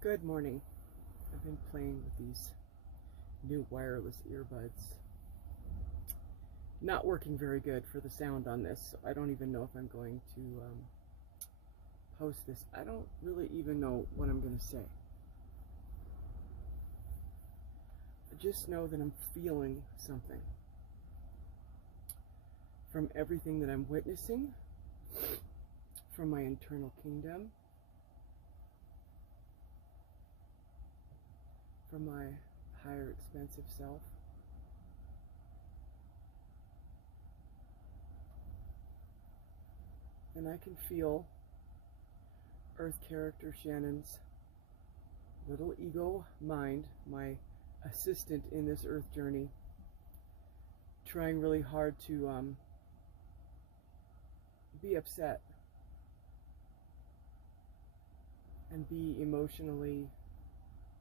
Good morning. I've been playing with these new wireless earbuds. Not working very good for the sound on this, so I don't even know if I'm going to post this. I don't really even know what I'm going to say. I just know that I'm feeling something from everything that I'm witnessing, from my internal kingdom, from my higher expansive self. And I can feel Earth character Shannon's little ego mind, my assistant in this Earth journey, trying really hard to be upset and be emotionally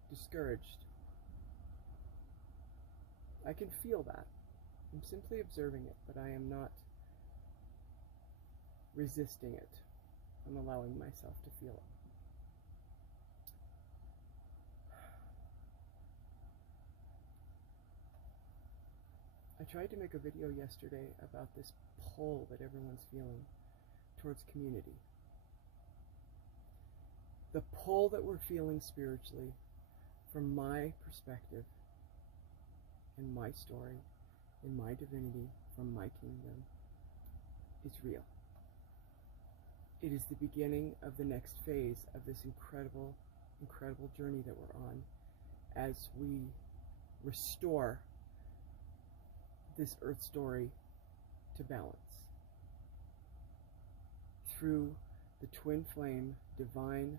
discouraged. I can feel that. I'm simply observing it, but I am not resisting it. I'm allowing myself to feel it. I tried to make a video yesterday about this pull that everyone's feeling towards community. The pull that we're feeling spiritually, from my perspective, in my story, in my divinity, from my kingdom, is real. It is the beginning of the next phase of this incredible, incredible journey that we're on as we restore this Earth story to balance through the twin flame, divine,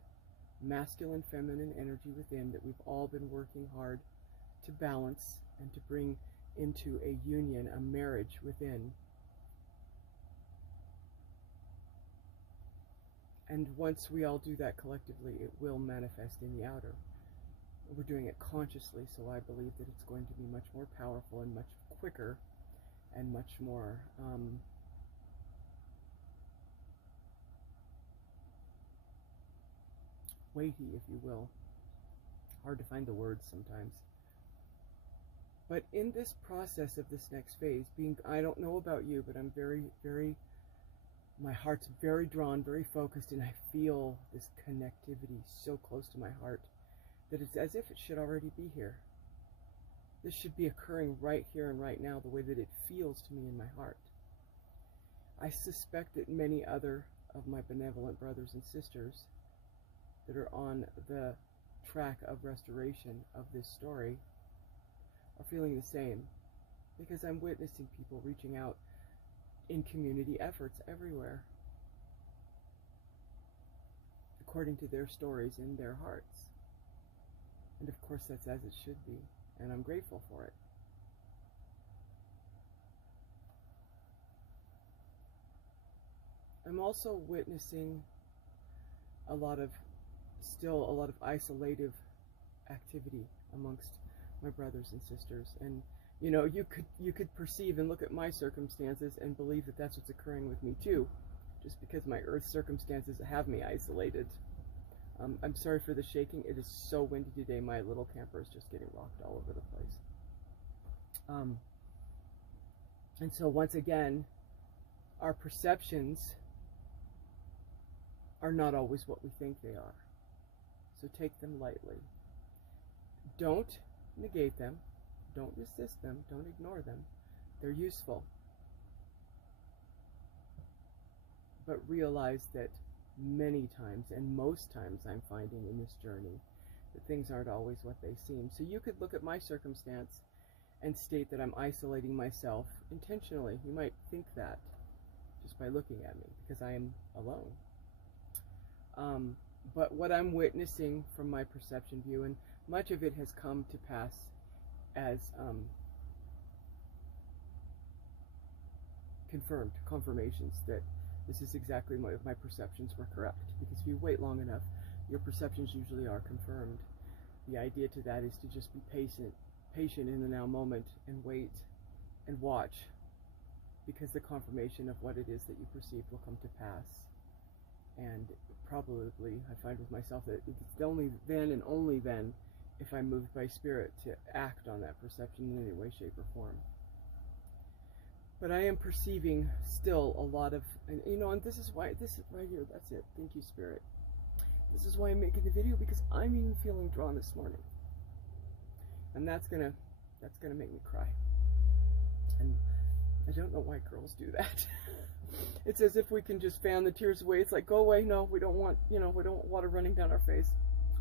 masculine, feminine energy within that we've all been working hard to balance and to bring into a union, a marriage within. And once we all do that collectively, it will manifest in the outer. We're doing it consciously, so I believe that it's going to be much more powerful and much quicker and much more weighty, if you will. Hard to find the words sometimes. But in this process of this next phase, I don't know about you, but I'm my heart's very drawn, very focused, and I feel this connectivity so close to my heart that it's as if it should already be here. This should be occurring right here and right now, the way that it feels to me in my heart. I suspect that many other of my benevolent brothers and sisters that are on the track of restoration of this story are feeling the same, because I'm witnessing people reaching out in community efforts everywhere, according to their stories in their hearts. And of course that's as it should be, and I'm grateful for it. I'm also witnessing still a lot of isolative activity amongst my brothers and sisters. And you know, you could perceive and look at my circumstances and believe that that's what's occurring with me too, just because my Earth circumstances have me isolated. I'm sorry for the shaking. It is so windy today. My little camper is just getting rocked all over the place. And so once again, our perceptions are not always what we think they are. So take them lightly. Don't negate them. Don't resist them. Don't ignore them. They're useful. But realize that many times, and most times I'm finding in this journey, that things aren't always what they seem. So you could look at my circumstance and state that I'm isolating myself intentionally. You might think that just by looking at me, because I am alone. But what I'm witnessing from my perception view, and much of it has come to pass as confirmations that this is exactly my perceptions were correct. Because if you wait long enough, your perceptions usually are confirmed. The idea to that is to just be patient in the now moment, and wait and watch, because the confirmation of what it is that you perceive will come to pass. And probably I find with myself that it's only then and only then if I'm moved by spirit to act on that perception in any way, shape, or form. But I am perceiving still a lot of, and this is why, this is right here, that's it. Thank you, Spirit. This is why I'm making the video, because I'm even feeling drawn this morning. And that's gonna make me cry. And I don't know why girls do that. It's as if we can just fan the tears away. It's like, go away. No, we don't want, we don't want water running down our face.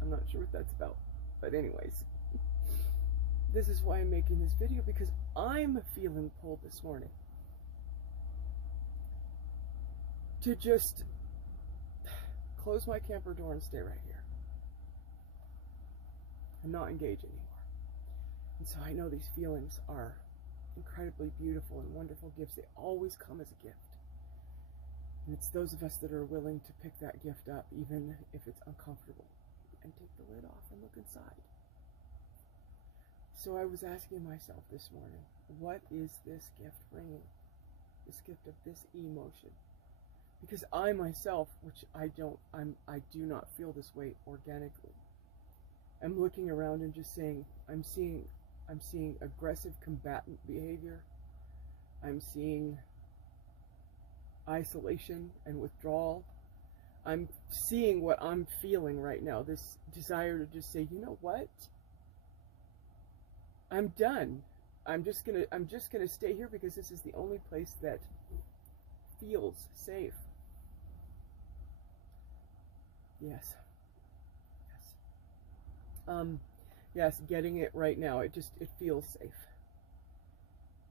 I'm not sure what that's about. But anyways, this is why I'm making this video, because I'm feeling pulled this morning to just close my camper door and stay right here and not engage anymore. And so I know these feelings are incredibly beautiful and wonderful gifts. They always come as a gift. And it's those of us that are willing to pick that gift up, even if it's uncomfortable, and take the lid off and look inside. So I was asking myself this morning, what is this gift bringing? This gift of this emotion. Because I myself, which I do not feel this way organically. I'm looking around and just saying, I'm seeing aggressive combatant behavior. I'm seeing isolation and withdrawal. I'm seeing what I'm feeling right now, this desire to just say, you know what? I'm done. I'm just gonna stay here because this is the only place that feels safe. Yes. Yes, getting it right now. It feels safe.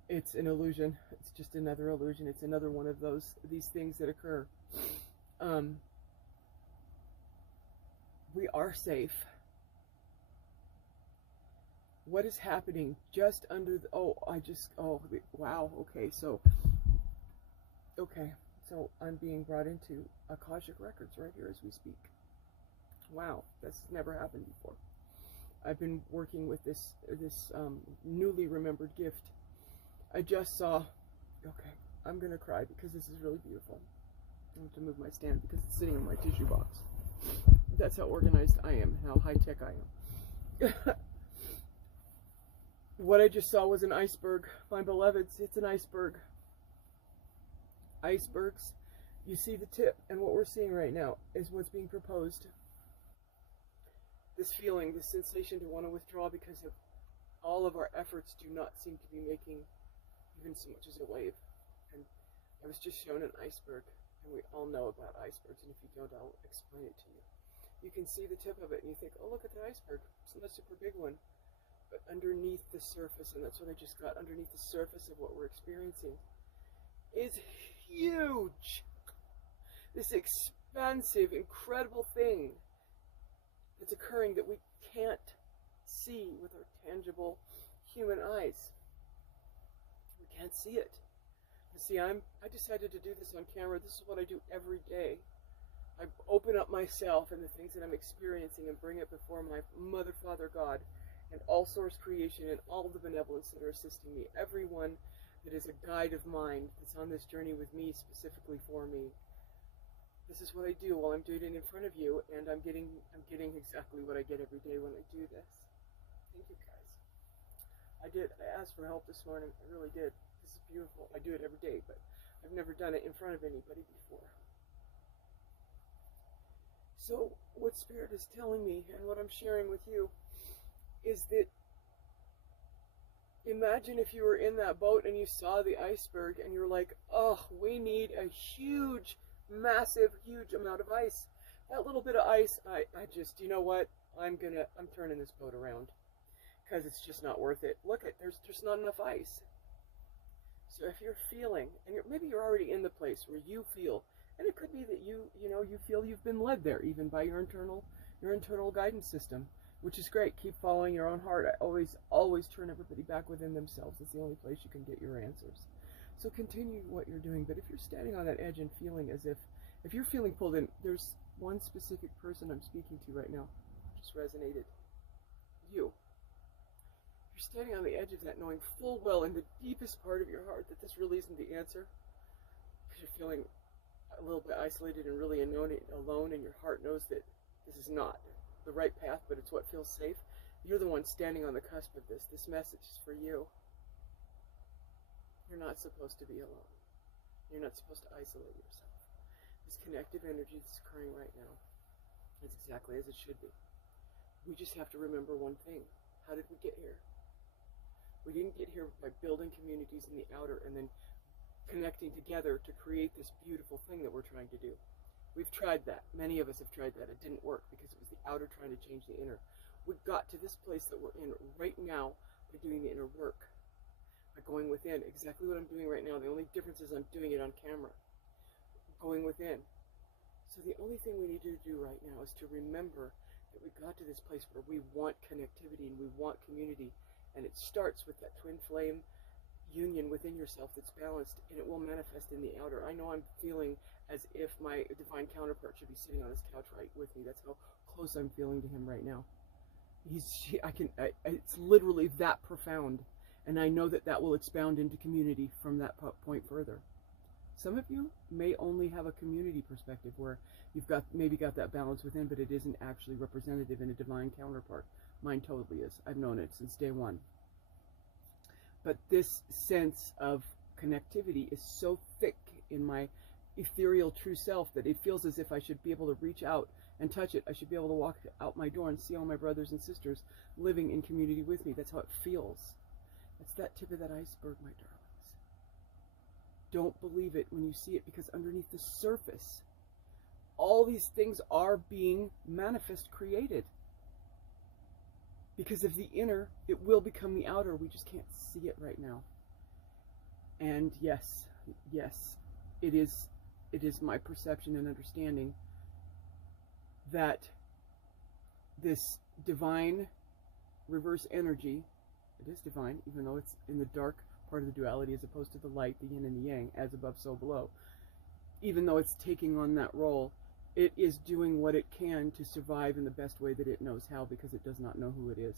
It's an illusion. It's just another illusion. It's another one of these things that occur. We are safe. What is happening just under the, wow, okay, so I'm being brought into Akashic Records right here as we speak. Wow, that's never happened before. I've been working with this newly remembered gift. I just saw, okay, I'm gonna cry because this is really beautiful. I have to move my stand because it's sitting in my tissue box. That's how organized I am, how high-tech I am. What I just saw was an iceberg. My beloveds, it's an iceberg. Icebergs, you see the tip, and what we're seeing right now is what's being proposed. This feeling, this sensation to want to withdraw because of all of our efforts do not seem to be making even so much as a wave. And I was just shown an iceberg, and we all know about icebergs, and if you don't, I'll explain it to you. You can see the tip of it, and you think, oh, look at the iceberg. It's not a super big one. But underneath the surface, and that's what I just got, underneath the surface of what we're experiencing, is huge. This expansive, incredible thing that's occurring that we can't see with our tangible human eyes. We can't see it. You see, I decided to do this on camera. This is what I do every day. I open up myself and the things that I'm experiencing and bring it before my Mother, Father, God, and all source creation and all the benevolence that are assisting me. Everyone that is a guide of mine that's on this journey with me, specifically for me. This is what I do while I'm doing it in front of you, and I'm getting exactly what I get every day when I do this. Thank you, guys. I asked for help this morning. I really did. This is beautiful. I do it every day, but I've never done it in front of anybody before. So what Spirit is telling me and what I'm sharing with you is that imagine if you were in that boat and you saw the iceberg and you're like, oh, we need a huge, massive, huge amount of ice. That little bit of ice, I just, you know what? I'm turning this boat around because it's just not worth it. Look, there's just not enough ice. So if you're feeling, and maybe you're already in the place where you feel, and it could be that you feel you've been led there even by your internal guidance system, which is great. Keep following your own heart. I always turn everybody back within themselves. It's the only place you can get your answers. So continue what you're doing. But if you're standing on that edge and feeling as if you're feeling pulled in, there's one specific person I'm speaking to right now. Just resonated. You. You're standing on the edge of that, knowing full well in the deepest part of your heart that this really isn't the answer. Because you're feeling a little bit isolated and really alone, and your heart knows that this is not the right path, but it's what feels safe, you're the one standing on the cusp of this. This message is for you. You're not supposed to be alone. You're not supposed to isolate yourself. This connective energy that's occurring right now is exactly as it should be. We just have to remember one thing. How did we get here? We didn't get here by building communities in the outer and then connecting together to create this beautiful thing that we're trying to do. We've tried that. Many of us have tried that. It didn't work because it was the outer trying to change the inner. We got to this place that we're in right now by doing the inner work, by going within. Exactly what I'm doing right now. The only difference is I'm doing it on camera. Going within. So the only thing we need to do right now is to remember that we got to this place where we want connectivity and we want community. And it starts with that twin flame union within yourself that's balanced, and it will manifest in the outer. I know I'm feeling as if my divine counterpart should be sitting on this couch right with me. That's how close I'm feeling to him right now. It's literally that profound, and I know that that will expound into community from that point further. Some of you may only have a community perspective where you've maybe got that balance within, but it isn't actually representative in a divine counterpart. Mine totally is. I've known it since day one. But this sense of connectivity is so thick in my ethereal true self that it feels as if I should be able to reach out and touch it. I should be able to walk out my door and see all my brothers and sisters living in community with me. That's how it feels. It's that tip of that iceberg, my darlings. Don't believe it when you see it, because underneath the surface, all these things are being manifest, created. Because of the inner, it will become the outer. We just can't see it right now. And yes, it is my perception and understanding that this divine reverse energy, it is divine, even though it's in the dark part of the duality as opposed to the light, the yin and the yang, as above, so below. Even though it's taking on that role, it is doing what it can to survive in the best way that it knows how, because it does not know who it is.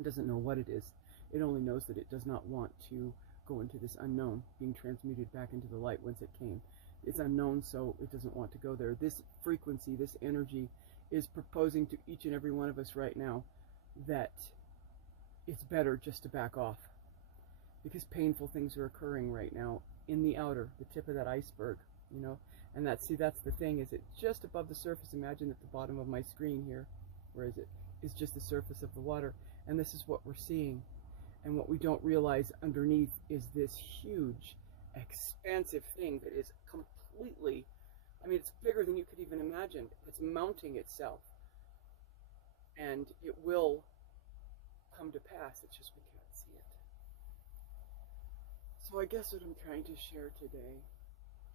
It doesn't know what it is. It only knows that it does not want to go into this unknown, being transmuted back into the light whence it came. It's unknown, so it doesn't want to go there. This frequency, this energy, is proposing to each and every one of us right now that it's better just to back off, because painful things are occurring right now in the outer, the tip of that iceberg, you know. And that's the thing, is it just above the surface. Imagine at the bottom of my screen here, where is it? Is just the surface of the water, and this is what we're seeing. And what we don't realize underneath is this huge, expansive thing that is completely, I mean, it's bigger than you could even imagine. It's mounting itself, and it will come to pass. It's just we can't see it. So I guess what I'm trying to share today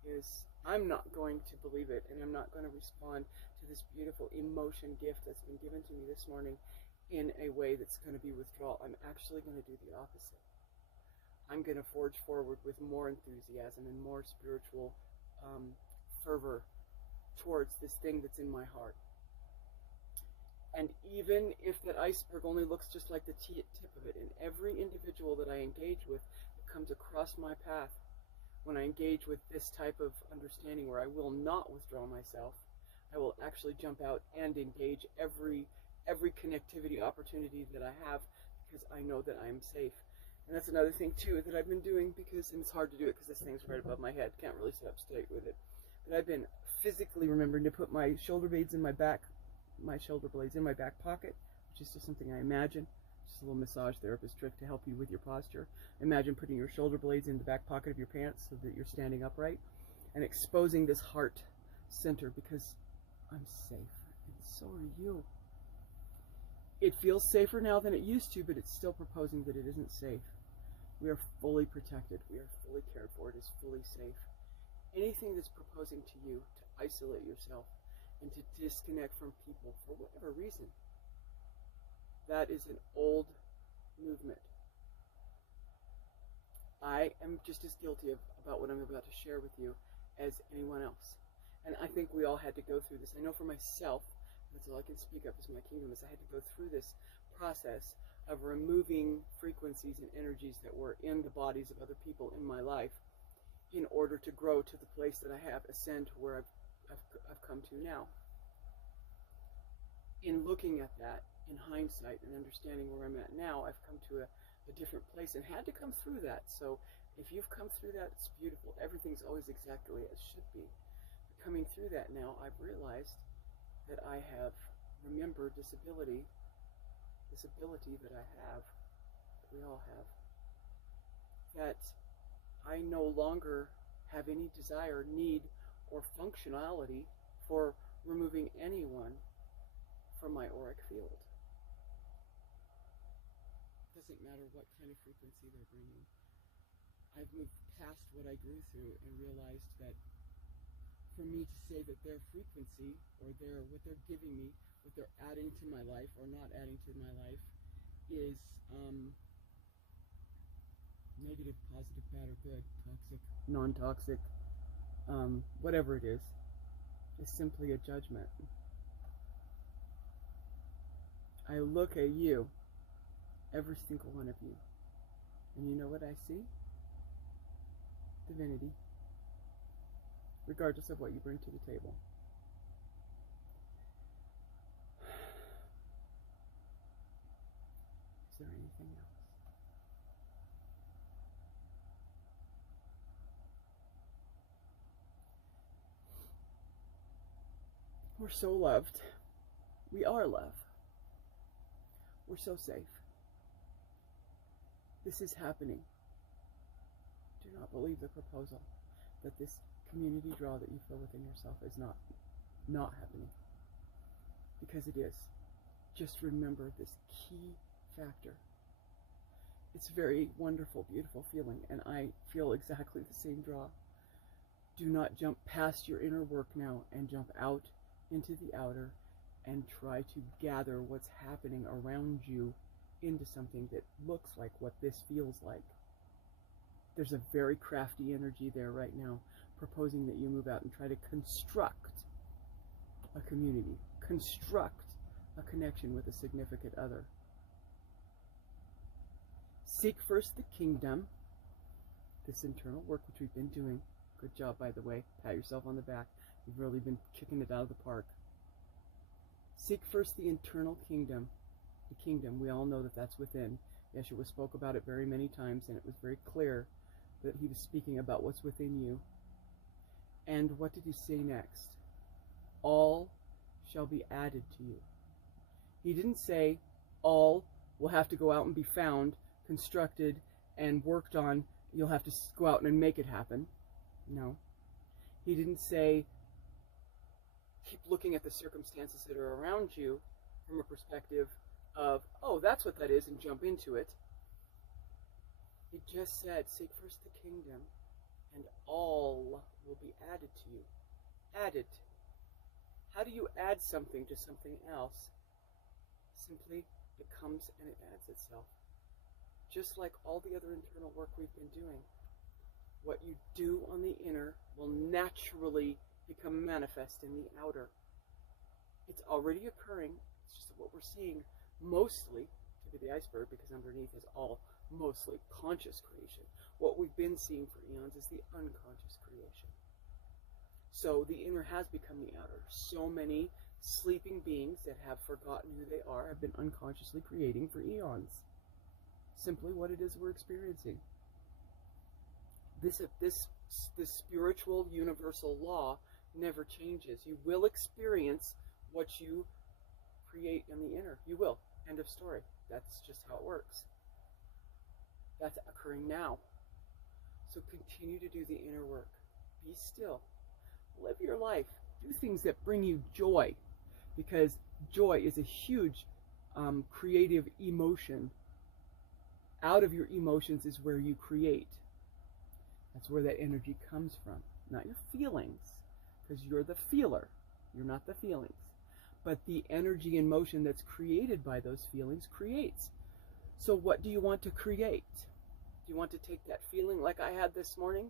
is I'm not going to believe it, and I'm not going to respond to this beautiful emotion gift that's been given to me this morning in a way that's going to be withdrawal. I'm actually going to do the opposite. I'm going to forge forward with more enthusiasm and more spiritual fervor towards this thing that's in my heart. And even if that iceberg only looks just like the tip of it, and every individual that I engage with that comes across my path, when I engage with this type of understanding where I will not withdraw myself, I will actually jump out and engage every connectivity opportunity that I have, because I know that I am safe. And that's another thing too that I've been doing, because, and it's hard to do it because this thing's right above my head, can't really sit up straight with it, but I've been physically remembering to put my shoulder blades in my back pocket, which is just something I imagine. Just a little massage therapist trick to help you with your posture. Imagine putting your shoulder blades in the back pocket of your pants so that you're standing upright, and exposing this heart center, because I'm safe, and so are you. It feels safer now than it used to, but it's still proposing that it isn't safe. We are fully protected. We are fully cared for. It is fully safe. Anything that's proposing to you to isolate yourself and to disconnect from people for whatever reason, that is an old movement. I am just as guilty about what I'm about to share with you as anyone else. And I think we all had to go through this. I know for myself, that's all I can speak of as my kingdom, is I had to go through this process of removing frequencies and energies that were in the bodies of other people in my life, in order to grow to the place that I have, ascend to where I've come to now. In looking at that, in hindsight, and understanding where I'm at now, I've come to a different place and had to come through that. So if you've come through that, it's beautiful. Everything's always exactly as should be. But coming through that now, I've realized that I have remembered this ability that I have, that we all have, that I no longer have any desire, need, or functionality for removing anyone from my auric field. Doesn't matter what kind of frequency they're bringing. I've moved past what I grew through and realized that for me to say that their frequency or what they're giving me, what they're adding to my life or not adding to my life is negative, positive, bad, or good, toxic, non-toxic, whatever it is simply a judgment. I look at you, every single one of you, and you know what I see? Divinity, regardless of what you bring to the table. Is there anything else? We're so loved. We are love. We're so safe. This is happening. Do not believe the proposal that this community draw that you feel within yourself is not happening. Because it is. Just remember this key factor. It's a very wonderful, beautiful feeling, and I feel exactly the same draw. Do not jump past your inner work now and jump out into the outer and try to gather what's happening around you into something that looks like what this feels like. There's a very crafty energy there right now, proposing that you move out and try to construct a community, construct a connection with a significant other. Seek first the kingdom, this internal work which we've been doing. Good job, by the way. Pat yourself on the back. You've really been kicking it out of the park. Seek first the internal kingdom. The kingdom, we all know that that's within. Yeshua spoke about it very many times, and it was very clear that he was speaking about what's within you. And what did he say next? All shall be added to you. He didn't say all will have to go out and be found, constructed, and worked on. You'll have to go out and make it happen. No. He didn't say keep looking at the circumstances that are around you from a perspective of, oh, that's what that is, and jump into it. He just said, seek first the kingdom, and all will be added to you. Added. How do you add something to something else? Simply, it comes and it adds itself. Just like all the other internal work we've been doing. What you do on the inner will naturally become manifest in the outer. It's already occurring. It's just that what we're seeing mostly, tip of the iceberg, because underneath is all mostly conscious creation. What we've been seeing for eons is the unconscious creation. So the inner has become the outer. So many sleeping beings that have forgotten who they are have been unconsciously creating for eons. Simply what it is we're experiencing. This spiritual universal law never changes. You will experience what you create in the inner. You will. End of story. That's just how it works. That's occurring now. So continue to do the inner work. Be still. Live your life. Do things that bring you joy. Because joy is a huge creative emotion. Out of your emotions is where you create. That's where that energy comes from. Not your feelings. Because you're the feeler. You're not the feelings. But the energy and motion that's created by those feelings creates. So what do you want to create? Do you want to take that feeling like I had this morning?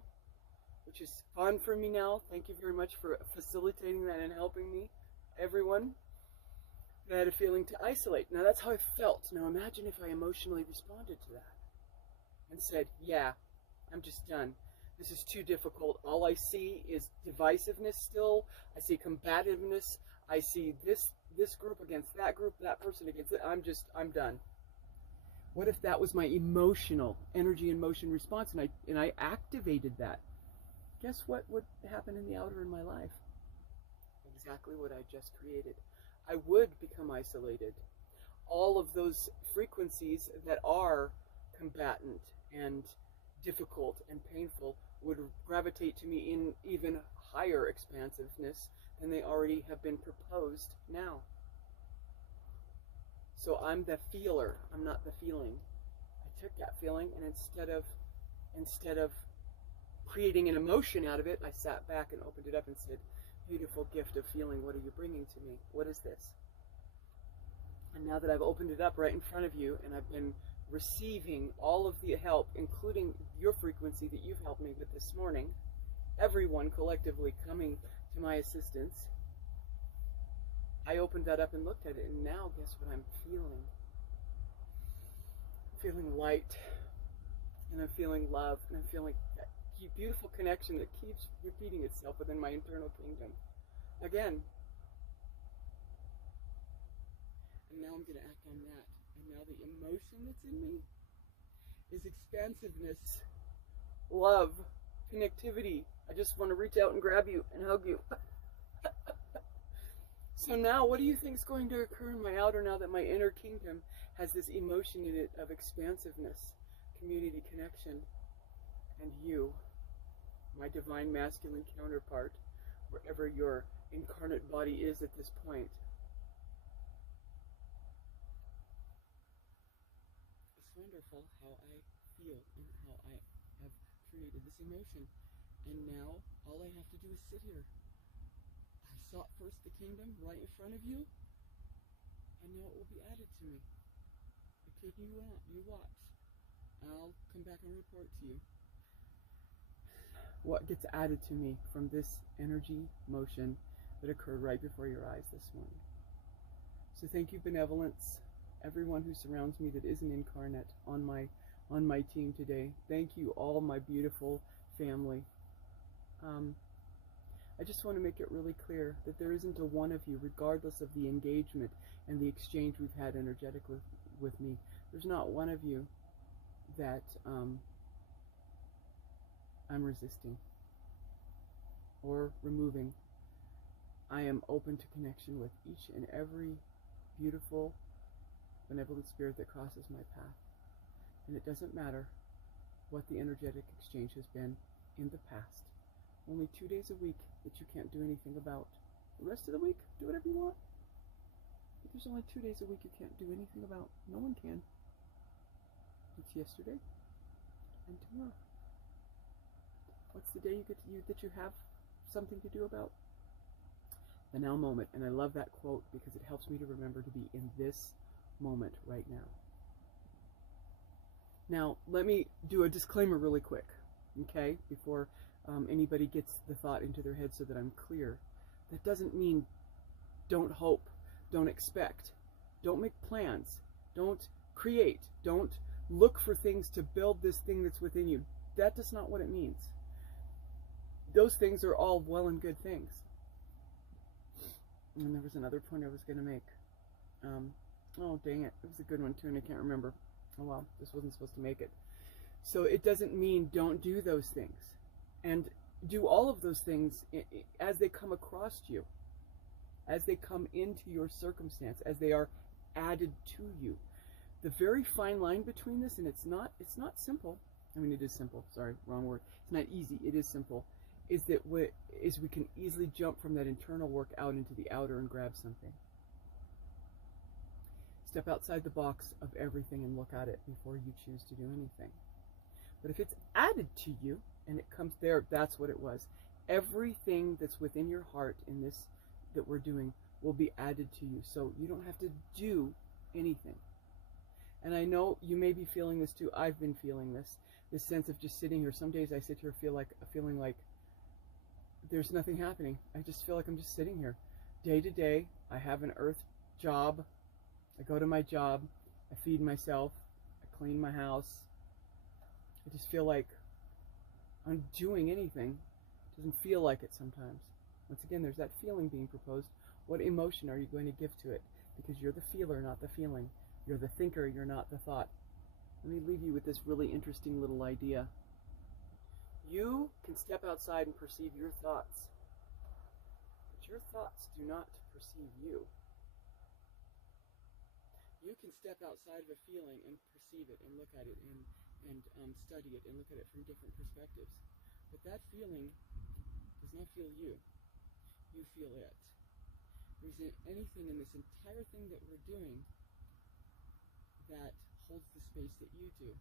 Which is fun for me now. Thank you very much for facilitating that and helping me. Everyone. I had a feeling to isolate. Now that's how I felt. Now imagine if I emotionally responded to that. And said, yeah, I'm just done. This is too difficult. All I see is divisiveness still. I see combativeness. I see this group against that group, that person against it. I'm done. What if that was my emotional energy and motion response, and I activated that? Guess what would happen in the outer in my life? Exactly what I just created. I would become isolated. All of those frequencies that are combatant and difficult and painful would gravitate to me in even higher expansiveness than they already have been proposed now. So I'm the feeler, I'm not the feeling. I took that feeling, and instead of creating an emotion out of it, I sat back and opened it up and said, beautiful gift of feeling, what are you bringing to me? What is this? And now that I've opened it up right in front of you, and I've been receiving all of the help, including your frequency that you've helped me with this morning, everyone collectively coming to my assistance, I opened that up and looked at it, and now guess what I'm feeling? I'm feeling light, and I'm feeling love, and I'm feeling that beautiful connection that keeps repeating itself within my internal kingdom. Again. And now I'm going to act on that. And now the emotion that's in me is expansiveness, love, connectivity. I just want to reach out and grab you and hug you. So now, what do you think is going to occur in my outer now that my inner kingdom has this emotion in it of expansiveness, community connection, and you, my divine masculine counterpart, wherever your incarnate body is at this point. It's wonderful how I feel and how I have created this emotion. And now, all I have to do is sit here. I sought first the kingdom right in front of you, and now it will be added to me. I take you out, you watch. I'll come back and report to you what gets added to me from this energy motion that occurred right before your eyes this morning. So thank you, benevolence, everyone who surrounds me that isn't incarnate on my team today. Thank you, all my beautiful family. I just want to make it really clear that there isn't a one of you, regardless of the engagement and the exchange we've had energetically with me. There's not one of you that I'm resisting or removing. I am open to connection with each and every beautiful, benevolent spirit that crosses my path. And it doesn't matter what the energetic exchange has been in the past. Only 2 days a week that you can't do anything about. The rest of the week, do whatever you want. But there's only 2 days a week you can't do anything about. No one can. It's yesterday and tomorrow. What's the day that you have something to do about? The now moment. And I love that quote because it helps me to remember to be in this moment right now. Now, let me do a disclaimer really quick, okay, before anybody gets the thought into their head so that I'm clear. That doesn't mean don't hope, don't expect, don't make plans, don't create, don't look for things to build this thing that's within you. That is not what it means. Those things are all well and good things. And there was another point I was going to make. Oh, dang it. It was a good one, too, and I can't remember. Oh, well, this wasn't supposed to make it. So it doesn't mean don't do those things. And do all of those things as they come across you, as they come into your circumstance, as they are added to you. The very fine line between this, and it's not simple. I mean, it is simple. Sorry, wrong word. It's not easy. It is simple. Is that we can easily jump from that internal work out into the outer and grab something. Step outside the box of everything and look at it before you choose to do anything. But if it's added to you and it comes there, that's what it was. Everything that's within your heart in this that we're doing will be added to you. So you don't have to do anything. And I know you may be feeling this too. I've been feeling this sense of just sitting here. Some days I sit here feeling like there's nothing happening. I just feel like I'm just sitting here. Day to day, I have an earth job. I go to my job. I feed myself. I clean my house. I just feel like on doing anything. It doesn't feel like it sometimes. Once again, there's that feeling being proposed. What emotion are you going to give to it? Because you're the feeler, not the feeling. You're the thinker, you're not the thought. Let me leave you with this really interesting little idea. You can step outside and perceive your thoughts, but your thoughts do not perceive you. You can step outside of a feeling and perceive it and look at it and study it and look at it from different perspectives. But that feeling does not feel you. You feel it. There isn't anything in this entire thing that we're doing that holds the space that you do.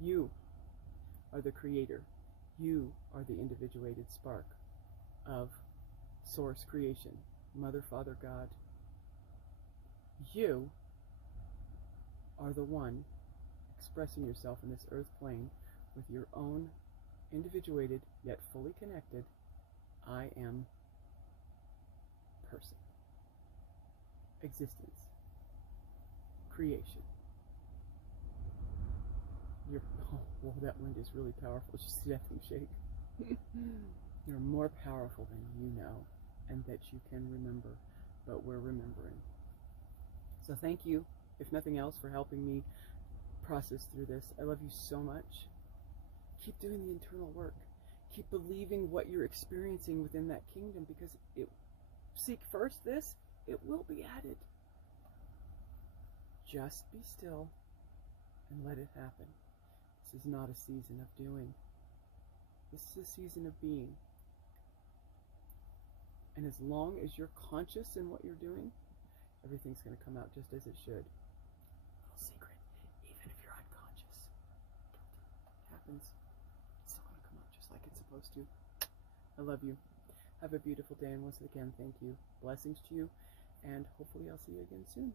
You are the creator. You are the individuated spark of source creation, Mother, Father, God. You are the one expressing yourself in this earth plane with your own individuated yet fully connected I am person, existence, creation. Oh, well, that wind is really powerful. Just see that thing shake. You're more powerful than you know and that you can remember, but we're remembering. So thank you, if nothing else, for helping me process through this. I love you so much. Keep doing the internal work. Keep believing what you're experiencing within that kingdom, because seek first this, it will be added. Just be still and let it happen. This is not a season of doing. This is a season of being. And as long as you're conscious in what you're doing, everything's going to come out just as it should. Little secret, even if you're unconscious, it happens. It's still going to come out just like it's supposed to. I love you. Have a beautiful day, and once again, thank you. Blessings to you, and hopefully I'll see you again soon.